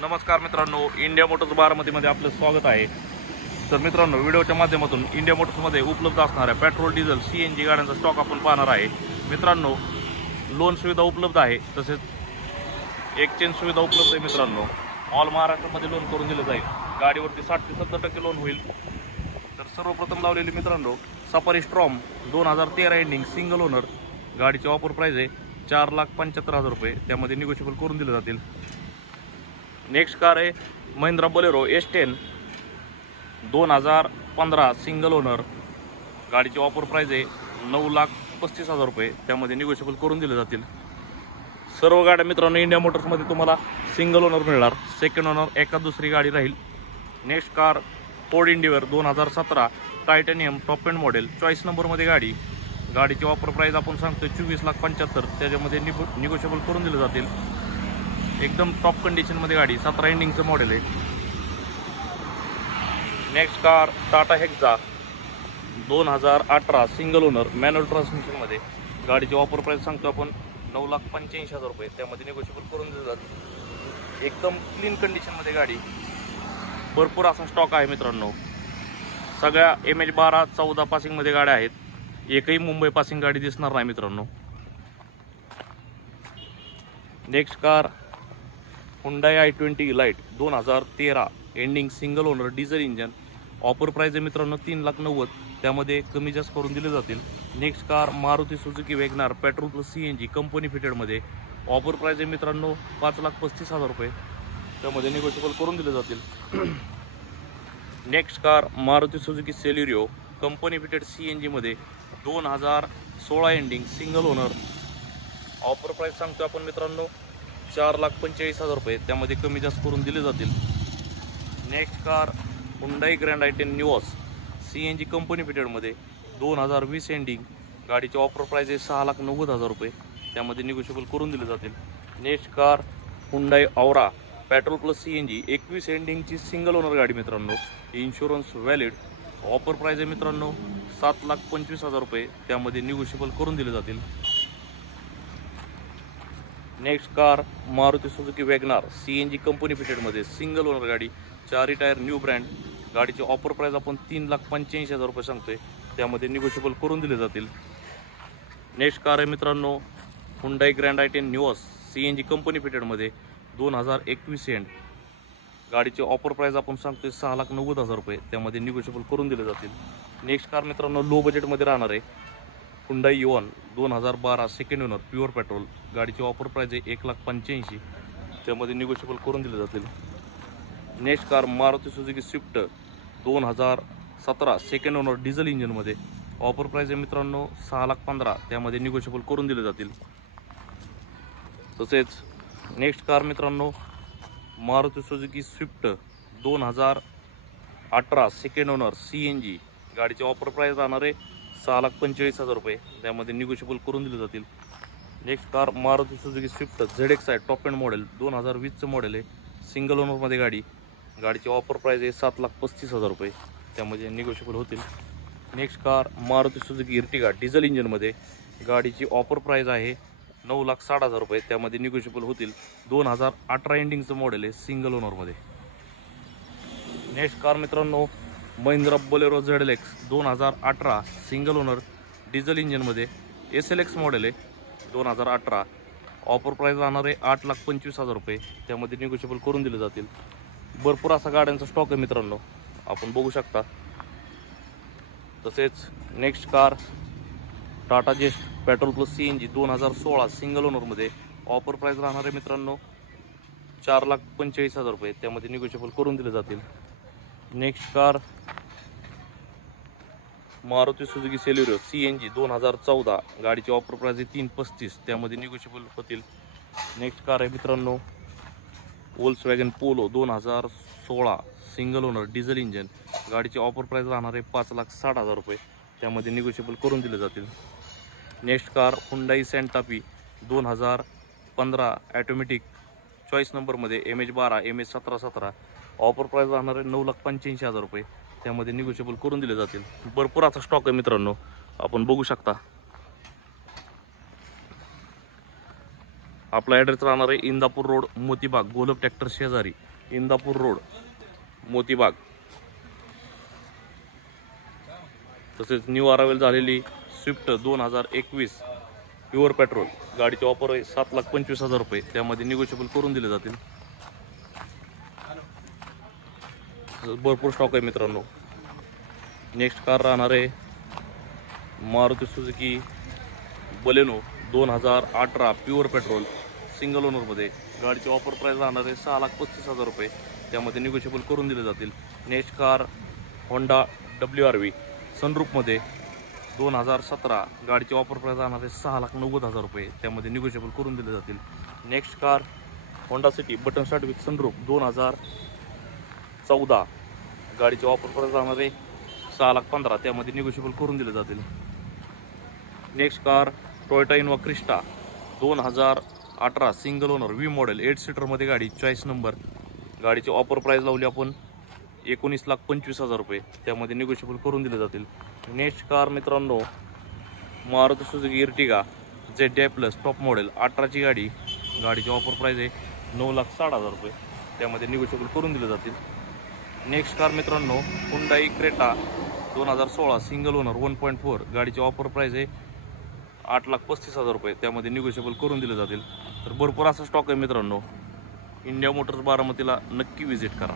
नमस्कार मित्रांनो, India Motors बारामतीमध्ये आपलं स्वागत आहे। तर मित्रांनो, व्हिडिओच्या माध्यमातून इंडिया मोटर्समध्ये उपलब्ध असणाऱ्या पेट्रोल डिझेल CNG गाड्यांचा स्टॉक आपण पाहणार आहे। मित्रांनो, लोन सुविधा उपलब्ध आहे, तसेच एक्सचेंज सुविधा उपलब्ध आहे। मित्रांनो, ऑल महाराष्ट्रामध्ये लोन करून दिलं जाईल। गाडीवरती 60 ते 70% लोन होईल। तर सर्वप्रथम लावलेली मित्रांनो safari storm 2013 ending single owner गाडीची ऑफर प्राइस आहे 4,75,000 रुपये, त्यामध्ये निगोशिएबल करून दिले जातील। नेक्स्ट कार आहे Mahindra Bolero S10 2015 single owner गाडीची ऑफर प्राइस आहे 9,35,000 रुपये, त्यामध्ये निगोशिएबल करून दिले जातील। सर्व गाड्या मित्रांनो इंडिया मोटर्समध्ये तुम्हाला सिंगल ओनर मिळणार, सेकंड ओनर एका दुसरी गाडी राहील। Next car Ford Endeavour 2017 titanium top end model choice नंबरमध्ये गाडीची ऑफर प्राइस आपण सांगतो 24,75,000, त्याच्यामध्ये निगोशिएबल करून दिले जातील। एकदम टॉप कंडिशनमध्ये गाडी 17 एंडिंगचं मॉडेल आहे। Next car Tata Hexa 2018 single owner manual ट्रान्समिशनमध्ये गाडीची ऑफर प्राइस सांगतो आपण 9,85,000 रुपये, त्यामध्ये निगोशिएबल करून दिले जातात। एकदम क्लीन कंडिशनमध्ये गाडी, भरपूर असा स्टॉक आहे मित्रांनो। सगळ्या MH12 14 पासिंगमध्ये गाड्या आहेत, एकही मुंबई पासिंग गाडी दिसणार नाही मित्रांनो। Next car Hyundai i20 Elite 2013 ending single owner diesel engine, offer price आहे मित्रांनो 3,90,000, त्यामध्ये कमी जास्त करून दिले जातील। Next car Maruti Suzuki WagonR petrol plus CNG company फिटेडमध्ये ऑफर प्राइस आहे मित्रांनो 5,35,000 रुपये, त्यामध्ये निगोशिएबल करून दिले जातील। Next car Maruti Suzuki Celerio company fitted CNG मध्ये 2016 ending single owner, offer price सांगतो आपण मित्रांनो 4,45,000 रुपये, त्यामध्ये कमी जास्त करून दिले जातील। Next car Hyundai grand i10 Nios CNG company फिटेडमध्ये 2020 एंडिंग गाडीची ऑफर प्राइस आहे 6,90,000 रुपये, त्यामध्ये निगोशिएबल करून दिले जातील। Next car Hyundai Aura petrol plus CNG 21 एंडिंगची सिंगल ओनर गाडी मित्रांनो, इन्शुरन्स व्हॅलिड, ऑफर प्राइस आहे मित्रांनो 7,25,000 रुपये, त्यामध्ये निगोशिएबल करून दिले जातील। Next car Maruti Suzuki WagonR CNG company फिटेडमध्ये सिंगल ओनर गाडी 4 टायर न्यू ब्रँड, गाडीची ऑफर प्राइस आपण 3,85,000 रुपये सांगतोय, त्यामध्ये निगोशिएबल करून दिले जातील। नेक्स्ट कार आहे मित्रांनो Hyundai grand i10 Nios CNG company फिटेडमध्ये 2021 एंड, गाडीची ऑफर प्राइस आपण सांगतोय 6,90,000 रुपये, त्यामध्ये निगोशिएबल करून दिले जातील। नेक्स्ट कार मित्रांनो लो बजेटमध्ये राहणार आहे Hyundai Eon 2012 second owner pure petrol, गाडीची ऑफर प्राइस आहे 1,85,000, त्यामध्ये निगोशिएबल करून दिले जातील। Next car Maruti Suzuki Swift 2017 second owner diesel इंजनमध्ये, ऑफर प्राइस आहे मित्रांनो 6,15,000, त्यामध्ये निगोशिएबल करून दिले जातील। तसेच नेक्स्ट कार मित्रांनो Maruti Suzuki Swift 2018 second owner CNG, गाडीची ऑफर प्राइस राहणार आहे 6,45,000 रुपये, त्यामध्ये निगोशिएबल करून दिले जातील। Next car Maruti Suzuki Swift ZXi top end model 2020चं मॉडेल आहे, सिंगल ओनरमध्ये गाडीची ऑफर प्राइस आहे 7,35,000 रुपये, त्यामध्ये निगोशिएबल होतील। Next car Maruti Suzuki Ertiga diesel इंजनमध्ये, गाडीची ऑफर प्राइस आहे 9,60,000 रुपये, त्यामध्ये निगोशिएबल होतील। 2018 एंडिंगचं मॉडेल आहे, सिंगल ओनरमध्ये। नेक्स्ट कार मित्रांनो Mahindra Bolero ZLX 2018 single owner diesel इंजनमध्ये SLX मॉडेल आहे 2018, ऑफर प्राइस राहणार आहे 8,25,000 रुपये, त्यामध्ये निगोशिएबल करून दिले जातील। भरपूर असा गाड्यांचा स्टॉक आहे मित्रांनो, आपण बघू शकता। तसेच next car Tata Zest petrol plus CNG 2016 single ओनरमध्ये, ऑफर प्राइस राहणार आहे मित्रांनो 4,45,000 रुपये, त्यामध्ये निगोशिएबल करून दिले जातील। Next car Maruti Suzuki Celerio CNG 2014, गाडीची ऑफर प्राइस आहे 3,35,000, त्यामध्ये निगोशिएबल होतील। नेक्स्ट कार आहे मित्रांनो Volkswagen Polo 2016 single owner diesel engine, गाडीची ऑफर प्राइस राहणार आहे 5,60,000 रुपये, त्यामध्ये निगोशिएबल करून दिले जातील। Next car Hyundai Santa Fe 2015 automatic choice नंबरमध्ये MH12 MH1717, ऑफर प्राइस राहणार आहे 9,85,000 रुपये, त्यामध्ये निगोशिएबल करून दिले जातील। भरपूर असा स्टॉक आहे मित्रांनो, आपण बघू शकता। आपला ॲड्रेस राहणार आहे इंदापूर रोड मोतीबाग, गोलब ट्रॅक्टर शेजारी, इंदापूर रोड मोतीबाग. तसेच न्यू अरावेल झालेली स्विफ्ट 2021 प्युअर पेट्रोल गाडीचे ऑफर आहे 7,25,000 रुपये, त्यामध्ये निगोशिएबल करून दिले जातील. भरपूर स्टॉक आहे मित्रांनो. नेक्स्ट कार राहणार आहे Maruti Suzuki Baleno 2018 pure petrol single ओनरमध्ये. गाडीची ऑफर प्राइस राहणार आहे 6,35,000 रुपये, त्यामध्ये निगोशिएबल करून दिले जातील. Next car Honda WRV सनरूफमध्ये 2017. गाडीची ऑफर प्राइस राहणार आहे 6,90,000 रुपये, त्यामध्ये निगोशिएबल करून दिले जातील. Next car Honda city button start with sunroof 2014. गाडीची ऑफर प्राइस राहणार आहे 6,15,000, त्यामध्ये निगोशिएबल करून दिले जातील. Next car Toyota Innova Crysta 2018 single owner V model 8 सीटरमध्ये गाडी, चॉईस नंबर. गाडीची ऑफर प्राइस लावली आपण 19,25,000 रुपये, त्यामध्ये निगोशिएबल करून दिले जातील. नेक्स्ट कार मित्रांनो Maruti Suzuki Ertiga ZDI+ top model 18ची गाडी. गाडीची ऑफर प्राइस आहे 9,60,000 रुपये, त्यामध्ये निगोशिएबल करून दिले जातील. नेक्स्ट कार मित्रांनो हुंडाई क्रेटा 2016 सिंगल ओनर 1.4. गाडीची ऑफर प्राइस आहे 8,35,000 रुपये, त्यामध्ये निगोशिएबल करून दिले जातील. तर भरपूर असा स्टॉक आहे मित्रांनो. इंडिया मोटर्स बारामतीला नक्की व्हिजिट करा.